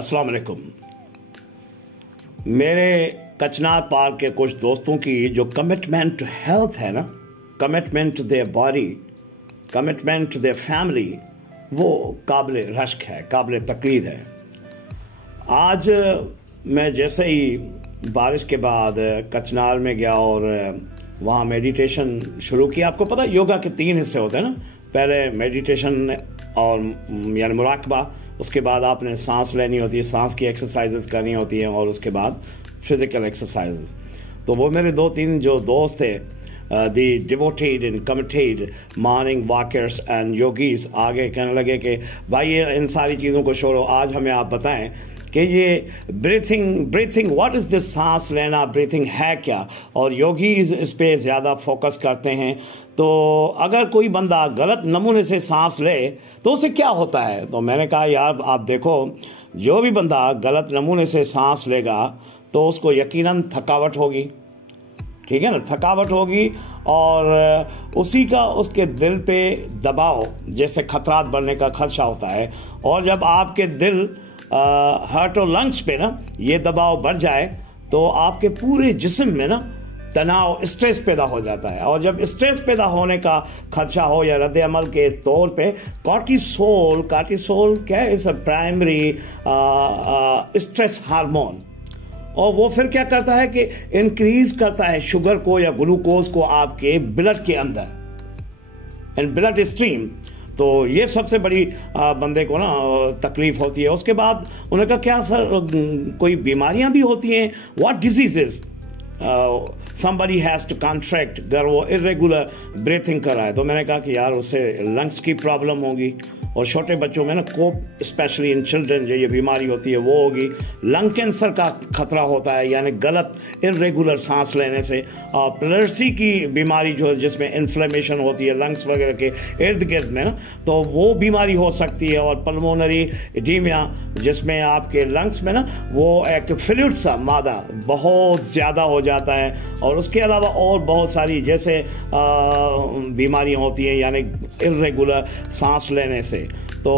अस्सलाम वालेकुम। मेरे कचनार पार्क के कुछ दोस्तों की जो कमिटमेंट टू हेल्थ है ना, commitment to their body, commitment to their family, वो काबिल रश्क है, काबिल तकलीद है। आज मैं जैसे ही बारिश के बाद कचनार में गया और वहाँ मेडिटेशन शुरू किया। आपको पता है योगा के 3 हिस्से होते हैं ना, पहले मेडिटेशन और यानी मुराकबा, उसके बाद आपने सांस लेनी होती है, सांस की एक्सरसाइजेस करनी होती हैं, और उसके बाद फिजिकल एक्सरसाइजेस। तो वो मेरे 2-3 जो दोस्त थे, the devoted and committed morning walkers and yogis, आगे कहने लगे कि भाई ये इन सारी चीज़ों को छोड़ो, आज हमें आप बताएं कि ये ब्रीथिंग व्हाट इज़ दिस, सांस लेना ब्रीथिंग है क्या, और योगीज इस पे ज़्यादा फोकस करते हैं। तो अगर कोई बंदा गलत नमूने से सांस ले तो उसे क्या होता है। तो मैंने कहा यार आप देखो, जो भी बंदा गलत नमूने से सांस लेगा तो उसको यकीनन थकावट होगी, ठीक है ना, थकावट होगी, और उसी का उसके दिल पे दबाव, जैसे खतरात बढ़ने का खदशा होता है। और जब आपके दिल हार्ट और लंग्स पे ना ये दबाव बढ़ जाए तो आपके पूरे जिस्म में ना तनाव, स्ट्रेस पैदा हो जाता है। और जब स्ट्रेस पैदा होने का खदशा हो या रद्द अमल के तौर पे कॉर्टिसोल क्या है, इस प्राइमरी स्ट्रेस हार्मोन, और वो फिर क्या करता है कि इंक्रीज करता है शुगर को या ग्लूकोज को आपके ब्लड के अंदर एंड ब्लड स्ट्रीम। तो ये सबसे बड़ी बंदे को ना तकलीफ होती है। उसके बाद उन्होंने कहा क्या सर कोई बीमारियां भी होती हैं, what diseases somebody has to contract, अगर वो इरेगुलर ब्रीथिंग कर रहा है। तो मैंने कहा कि यार उससे लंग्स की प्रॉब्लम होगी, और छोटे बच्चों में ना कोप स्पेशली इन चिल्ड्रन जो ये बीमारी होती है वो होगी। लंग कैंसर का खतरा होता है यानी गलत इरेगुलर सांस लेने से, और प्लेसी की बीमारी जो है जिसमें इन्फ्लेमेशन होती है लंग्स वगैरह के इर्द गिर्द में ना, तो वो बीमारी हो सकती है। और पल्मोनरी एडीमिया, जिसमें आपके लंग्स में ना वो एक फ्लूइड सा मादा बहुत ज़्यादा हो जाता है। और उसके अलावा और बहुत सारी जैसे बीमारियाँ होती हैं यानी इरेगुलर सांस लेने से। तो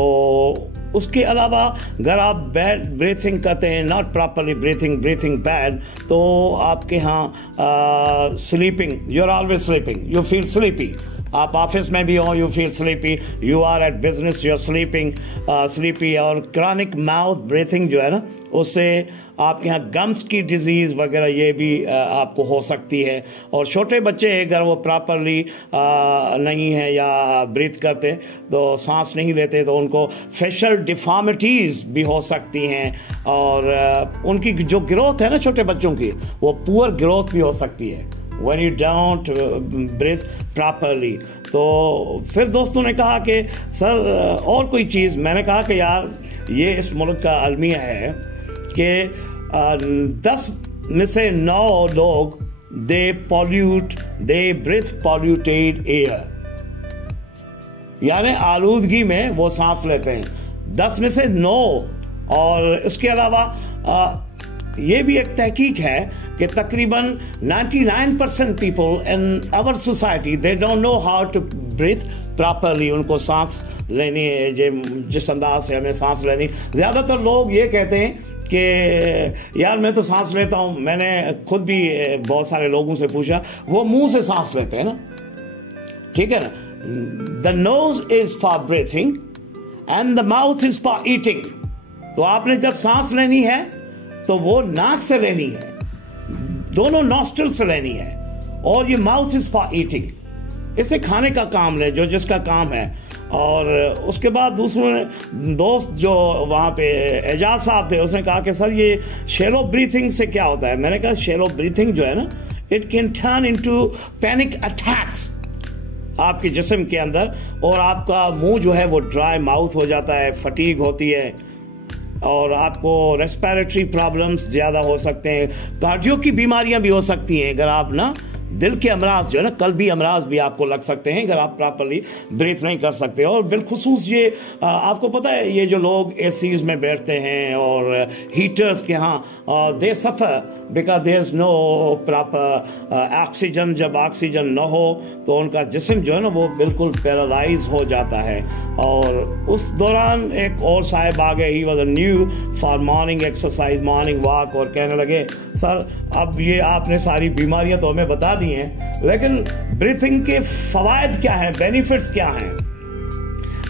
उसके अलावा अगर आप बैड ब्रीथिंग करते हैं, नॉट प्रॉपरली ब्रीथिंग बैड, तो आपके यहाँ sleeping, you are always sleeping, you feel sleepy. आप ऑफिस में भी हो, you feel sleepy, you are at business, you are sleepy. और क्रॉनिक माउथ ब्रीथिंग जो है ना, उससे आपके यहाँ गम्स की डिजीज़ वगैरह ये भी आपको हो सकती है। और छोटे बच्चे अगर वो प्रॉपरली नहीं है या ब्रीथ करते, तो सांस नहीं लेते, तो उनको फेशियल डिफॉर्मिटीज़ भी हो सकती हैं। और उनकी जो ग्रोथ है ना छोटे बच्चों की, वो पुअर ग्रोथ भी हो सकती है when you don't breathe properly। तो फिर दोस्तों ने कहा कि सर और कोई चीज़। मैंने कहा कि यार ये इस मुल्क का अलमिया है कि 10 में से 9 लोग दे ब्रीथ पॉल्यूटेड एयर, यानी आलूदगी में वो सांस लेते हैं, 10 में से 9। और इसके अलावा ये भी एक तहकीक है कि तकरीबन 99% people in our society they don't know how to breathe properly. उनको सांस लेनी, जिस अंदाज से हमें सांस लेनी, ज़्यादातर लोग ये कहते हैं कि यार मैं तो सांस लेता हूँ। मैंने खुद भी बहुत सारे लोगों से पूछा, वो मुंह से सांस लेते हैं ना, ठीक है ना। The nose is for breathing and the mouth is for eating. तो आपने जब सांस लेनी है तो वो नाक से लेनी है, दोनों नॉस्ट्रिल से लेनी है, और ये माउथ इज फॉर ईटिंग, इसे खाने का काम ले जो जिसका काम है। और उसके बाद दूसरे दोस्त जो वहाँ पे एजाज साहब थे, उसने कहा कि सर ये शैलो ब्रीथिंग से क्या होता है। मैंने कहा शैलो ब्रीथिंग जो है ना, it can turn into panic attacks आपके जिस्म के अंदर, और आपका मुंह जो है वो ड्राई माउथ हो जाता है, फटीग होती है, और आपको रेस्पिरेटरी प्रॉब्लम्स ज़्यादा हो सकते हैं, कार्डियो की बीमारियां भी हो सकती हैं अगर आप ना दिल के अमराज जो है ना, कल्बी अमराज भी आपको लग सकते हैं अगर आप प्रॉपरली ब्रीथ नहीं कर सकते। और बिलखुसूस ये आपको पता है, ये जो लोग एसीज में बैठते हैं और हीटर्स के यहाँ, they suffer because there is no proper oxygen. जब ऑक्सीजन न हो तो उनका जिस्म जो है ना वो बिल्कुल पैरालाइज हो जाता है। और उस दौरान एक और साहब आ गए, he was a new for morning exercise, morning walk, और कहने लगे सर अब ये आपने सारी बीमारियां तो हमें बता दी हैं, लेकिन ब्रीथिंग के फवायद क्या हैं, बेनिफिट्स क्या हैं।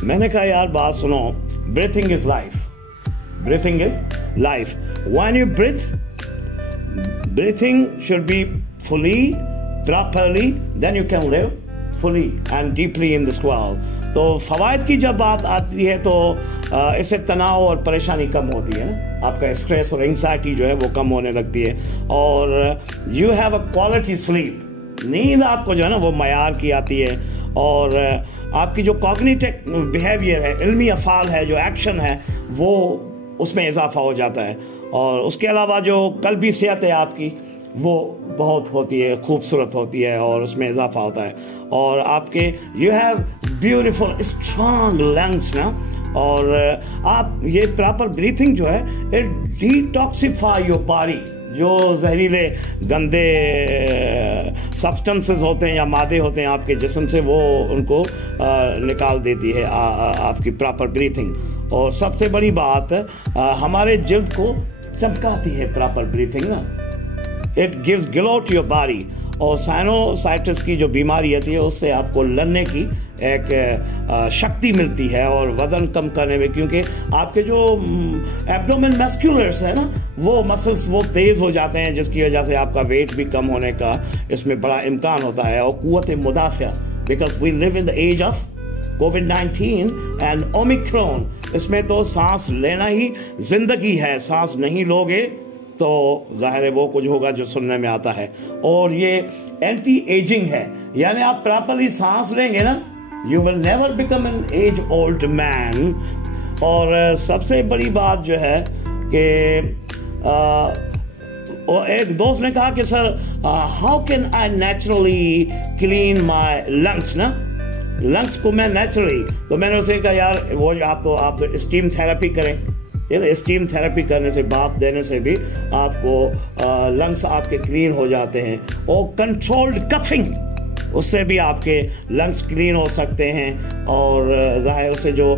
मैंने कहा यार बात सुनो, breathing is life, breathing is life. When you breathing should be fully, properly, then you can live fully and deeply in this world. तो फवायद की जब बात आती है तो इससे तनाव और परेशानी कम होती है ना, आपका स्ट्रेस और एंग्जाइटी जो है वो कम होने लगती है, और you have a quality sleep, नींद आपको जो है ना वो मयार की आती है, और आपकी जो कॉग्निटिव बिहेवियर है, इल्मी अफ़ाल है, जो एक्शन है, वो उसमें इजाफा हो जाता है। और उसके अलावा जो कल्बी सेहत है आपकी वो बहुत होती है, खूबसूरत होती है, और उसमें इजाफा होता है। और आपके you have beautiful strong lungs ना, और आप ये प्रॉपर ब्रीथिंग जो है इट डिटॉक्सिफाई योर बॉडी। जो जहरीले गंदे सब्सटेंसेस होते हैं या मादे होते हैं आपके जिस्म से, वो उनको निकाल देती है आपकी प्रॉपर ब्रीथिंग। और सबसे बड़ी बात हमारे जिल्द को चमकाती है प्रॉपर ब्रीथिंग ना, it gives glow to your body. और साइनोसाइटिस की जो बीमारी आती है उससे आपको लड़ने की एक शक्ति मिलती है, और वज़न कम करने में, क्योंकि आपके जो एब्डोमेन मस्कुलर्स है ना वो मसल्स वो तेज़ हो जाते हैं, जिसकी वजह से आपका वेट भी कम होने का इसमें बड़ा इम्कान होता है। और क़ुव्वत मुदाफ़ा, because we live in the age of कोविड-19 एंड ओमिक्रॉन, इसमें तो सांस लेना ही जिंदगी है, सांस नहीं लोगे तो जाहिर है वो कुछ होगा जो सुनने में आता है। और ये एंटी एजिंग है, यानी आप प्रॉपरली सांस लेंगे ना, you will never become an age old man. और सबसे बड़ी बात जो है कि एक दोस्त ने कहा कि sir how can I naturally clean my lungs ना, लंग्स को मैं नेचुरली, तो मैंने उसे कहा यार वो आप तो स्टीम थेरेपी करें। स्टीम थेरेपी करने से, भाप देने से भी आपको लंग्स आपके क्लीन हो जाते हैं। और कंट्रोल्ड कफिंग, उससे भी आपके लंग्स क्लीन हो सकते हैं, और जाहिर से जो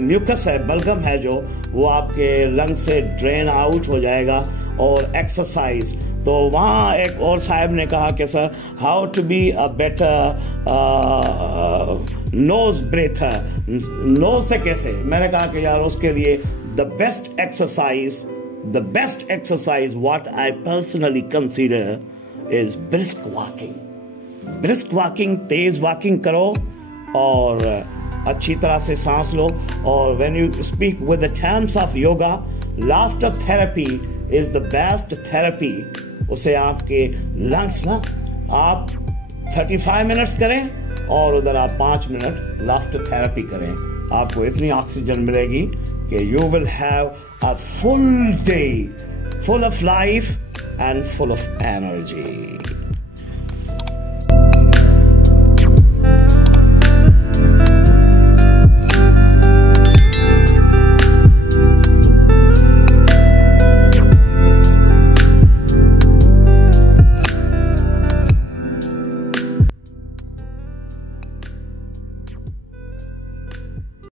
म्यूकस है, बलगम है जो, वो आपके लंग्स से ड्रेन आउट हो जाएगा। और एक्सरसाइज, तो वहाँ एक और साहब ने कहा कि sir how to be a better nose breather, nose से कैसे। मैंने कहा कि यार उसके लिए the best exercise what I personally consider is brisk walking. Brisk walking, तेज वॉकिंग करो और अच्छी तरह से सांस लो। और when you speak with the terms of yoga, laughter therapy is the best therapy. उसे आपके लंग्स ना आप 35 मिनट्स करें और उधर आप 5 मिनट लाफ्टर थेरेपी करें, आपको इतनी ऑक्सीजन मिलेगी कि you will have a full day full of life and full of energy.